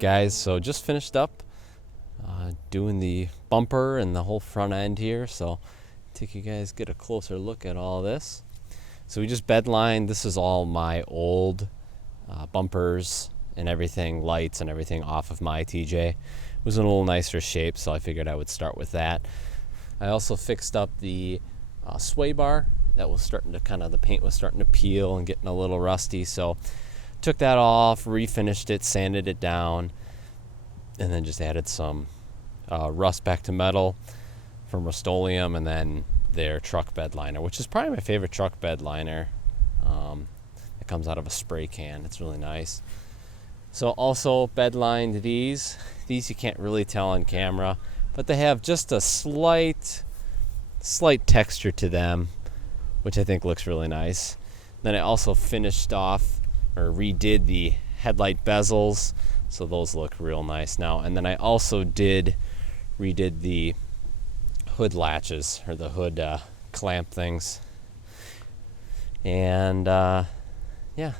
guys, so just finished up doing the bumper and the whole front end here, so take you guys get a closer look at all this. So we just bed lined. This is all my old bumpers and everything, lights and everything off of my TJ. It was in a little nicer shape, so I figured I would start with that. I also fixed up the sway bar that was starting to the paint was starting to peel and getting a little rusty, so took that off, refinished it, sanded it down, and then just added some rust back to metal from Rust-Oleum, and then their truck bed liner, which is probably my favorite truck bed liner. It comes out of a spray can. It's really nice. So also bed lined these. These you can't really tell on camera, but they have just a slight texture to them, which I think looks really nice. Then I also finished off or redid the headlight bezels, so those look real nice now. And then I also redid the hood latches, or the hood clamp things. And yeah,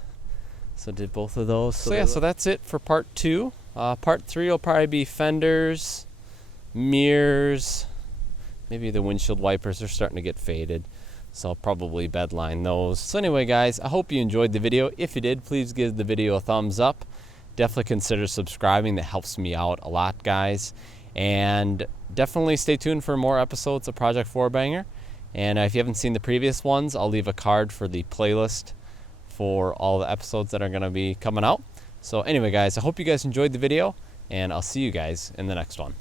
so did both of those. So that's it for part 2. Part 3 will probably be fenders, mirrors, maybe the windshield wipers are starting to get faded, so I'll probably bed line those. So anyway guys, I hope you enjoyed the video. If you did, please give the video a thumbs up. Definitely consider subscribing. That helps me out a lot, guys. And definitely stay tuned for more episodes of Project 4Banger. And if you haven't seen the previous ones, I'll leave a card for the playlist for all the episodes that are going to be coming out. So anyway guys, I hope you guys enjoyed the video, and I'll see you guys in the next one.